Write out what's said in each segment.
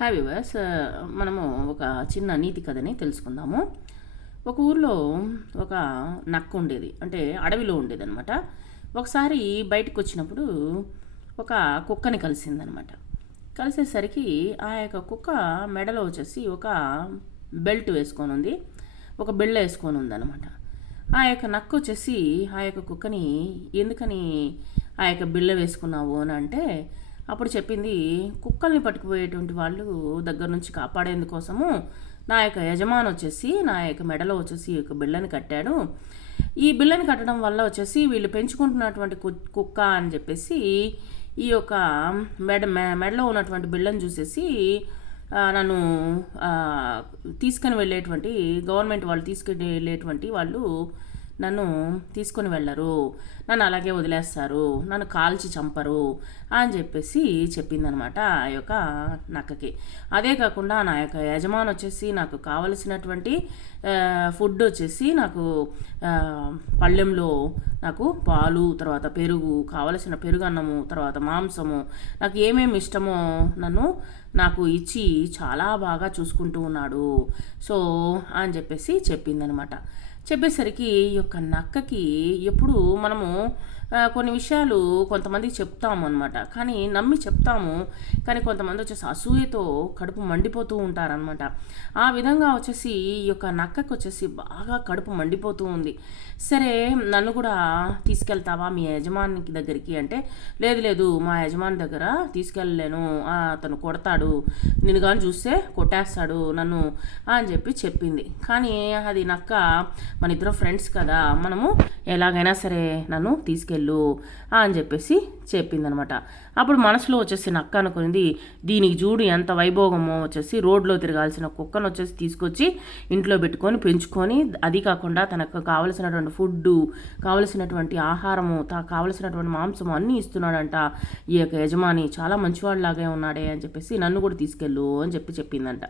Hi viewers, మనము ఒక చిన్న నీతి కథని తెలుసుకుందాము. ఒక ఊర్లో ఒక నక్క ఉండేది, అంటే అడవిలో ఉండేది అనమాట. ఒకసారి బయటకు వచ్చినప్పుడు ఒక కుక్కని కలిసిందనమాట. కలిసేసరికి ఆ యొక్క కుక్క మెడలో వచ్చేసి ఒక బెల్ట్ వేసుకొని ఉంది, ఒక బిళ్ళ వేసుకొని ఉందన్నమాట. ఆ యొక్క నక్క వచ్చేసి ఆ యొక్క కుక్కని ఎందుకని ఆ యొక్క బిళ్ళ వేసుకున్నావు అని అంటే, అప్పుడు చెప్పింది, కుక్కల్ని పట్టుకుపోయేటువంటి వాళ్ళు దగ్గర నుంచి కాపాడేందుకోసము నా యొక్క యజమాని వచ్చేసి నా యొక్క మెడలో వచ్చేసి ఈ యొక్క బిళ్ళని కట్టాడు. ఈ బిళ్ళని కట్టడం వల్ల వచ్చేసి వీళ్ళు పెంచుకుంటున్నటువంటి కుక్క అని చెప్పేసి ఈ యొక్క మెడలో ఉన్నటువంటి బిళ్ళని చూసేసి నన్ను తీసుకొని వెళ్ళేటువంటి గవర్నమెంట్ వాళ్ళు తీసుకుని వెళ్ళేటువంటి వాళ్ళు నన్ను తీసుకొని వెళ్ళరు, నన్ను అలాగే వదిలేస్తారు, నన్ను కాల్చి చంపరు అని చెప్పేసి చెప్పిందనమాట ఆ యొక్క నక్కకి. అదే కాకుండా నా యొక్క యజమాని వచ్చేసి నాకు కావలసినటువంటి ఫుడ్ వచ్చేసి నాకు పళ్ళెంలో నాకు పాలు, తర్వాత పెరుగు, కావలసిన పెరుగు అన్నము, తర్వాత మాంసము, నాకు ఏమేమి ఇష్టమో నాకు ఇచ్చి చాలా బాగా చూసుకుంటూ ఉన్నాడు సో అని చెప్పేసి చెప్పిందనమాట. చెప్పేసరికి ఈ యొక్క నక్కకి ఎప్పుడు మనము కొన్ని విషయాలు కొంతమందికి చెప్తాము అనమాట, కానీ నమ్మి చెప్తాము, కానీ కొంతమంది వచ్చేసి అసూయతో కడుపు మండిపోతూ ఉంటారనమాట. ఆ విధంగా వచ్చేసి ఈ యొక్క నక్కకి వచ్చేసి బాగా కడుపు మండిపోతూ ఉంది. సరే, నన్ను కూడా తీసుకెళ్తావా మీ యజమానికి దగ్గరికి అంటే, లేదు మా యజమాని దగ్గర తీసుకెళ్ళలేను, అతను కొడతాడు, నేను కానీ చూస్తే కొట్టేస్తాడు నన్ను అని చెప్పి చెప్పింది. కానీ అది నక్క, మన ఇద్దరు ఫ్రెండ్స్ కదా, మనము ఎలాగైనా సరే నన్ను తీసుకెళ్ళు అని చెప్పేసి చెప్పిందనమాట. అప్పుడు మనసులో వచ్చేసి నక్క అనుకుంది, దీనికి చూడు ఎంత వైభోగమో, వచ్చేసి రోడ్లో తిరగాల్సిన కుక్కను వచ్చేసి తీసుకొచ్చి ఇంట్లో పెట్టుకొని పెంచుకొని, అది కాకుండా తనకు కావలసినటువంటి ఫుడ్డు, కావలసినటువంటి ఆహారము, కావలసినటువంటి మాంసము అన్నీ ఇస్తున్నాడంట ఈ యొక్క యజమాని, చాలా మంచివాళ్ళలాగే ఉన్నాడే అని చెప్పేసి నన్ను కూడా తీసుకెళ్ళు అని చెప్పిందంట.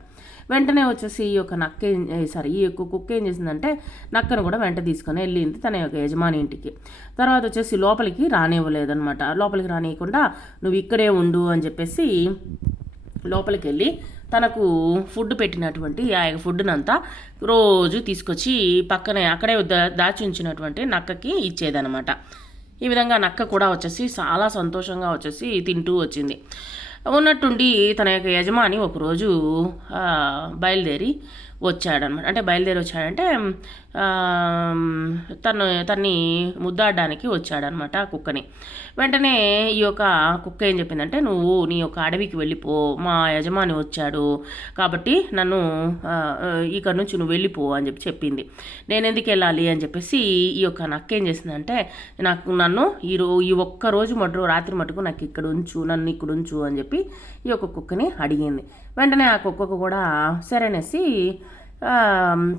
వెంటనే వచ్చేసి ఈ యొక్క ఈ యొక్క కుక్క ఏం చేసిందంటే నక్కను కూడా వెంట తీసుకొని వెళ్ళింది తన యొక్క యజమాని ఇంటికి. తర్వాత వచ్చేసి లోపలికి రానివ్వలేదనమాట. లోపలికి రానియకుండా నువ్వు ఇక్కడే ఉండు అని చెప్పేసి లోపలికి వెళ్ళి తనకు ఫుడ్ పెట్టినటువంటి ఆ యొక్క ఫుడ్నంతా రోజు తీసుకొచ్చి పక్కనే అక్కడే దాచి ఉంచినటువంటి నక్కకి ఇచ్చేదనమాట. ఈ విధంగా నక్క కూడా వచ్చేసి చాలా సంతోషంగా వచ్చేసి తింటూ వచ్చింది. ఉన్నట్టుండి తన యొక్క యజమాని ఒకరోజు బయలుదేరి వచ్చాడనమాట. అంటే బయలుదేరి వచ్చాడంటే తన్ని ముద్దాడడానికి వచ్చాడనమాట కుక్కని. వెంటనే ఈ యొక్క కుక్క ఏం చెప్పిందంటే, నువ్వు నీ యొక్క అడవికి వెళ్ళిపో, మా యజమాని వచ్చాడు కాబట్టి నన్ను ఇక్కడ నుంచి నువ్వు వెళ్ళిపో అని చెప్పింది. నేను ఎందుకు వెళ్ళాలి అని చెప్పేసి ఈ యొక్క నక్క ఏం చేసిందంటే, నన్ను ఈ ఒక్కరోజు రాత్రి మటుకు నాకు నన్ను ఇక్కడ ఉంచు అని చెప్పి ఈ యొక్క కుక్కని అడిగింది. వెంటనే ఆ కుక్కకు కూడా సరేనేసి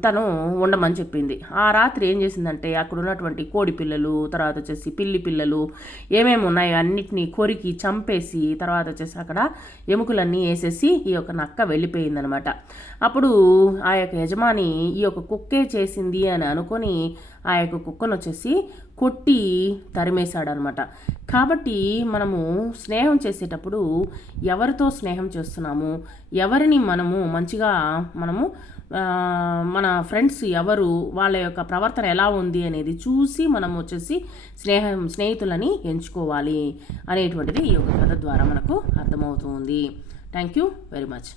తను ఉండమని చెప్పింది. ఆ రాత్రి ఏం చేసిందంటే, అక్కడ ఉన్నటువంటి కోడి పిల్లలు, తర్వాత వచ్చేసి పిల్లి పిల్లలు ఏమేమి ఉన్నాయో అన్నిటినీ కొరికి చంపేసి, తర్వాత వచ్చేసి అక్కడ ఎముకలన్నీ వేసేసి ఈ యొక్క నక్క వెళ్ళిపోయిందనమాట. అప్పుడు ఆ యొక్క యజమాని ఈ యొక్క కుక్కే చేసింది అని అనుకొని ఆ యొక్క కుక్కను వచ్చేసి కొట్టి తరిమేశాడనమాట. కాబట్టి మనము స్నేహం చేసేటప్పుడు ఎవరితో స్నేహం చేస్తున్నాము, ఎవరిని మంచిగా మన ఫ్రెండ్స్ ఎవరు, వాళ్ళ యొక్క ప్రవర్తన ఎలా ఉంది అనేది చూసి మనం వచ్చేసి స్నేహితులని ఎంచుకోవాలి అనేటువంటిది ఈ యొక్క కథ ద్వారా మనకు అర్థమవుతుంది. Thank you very much.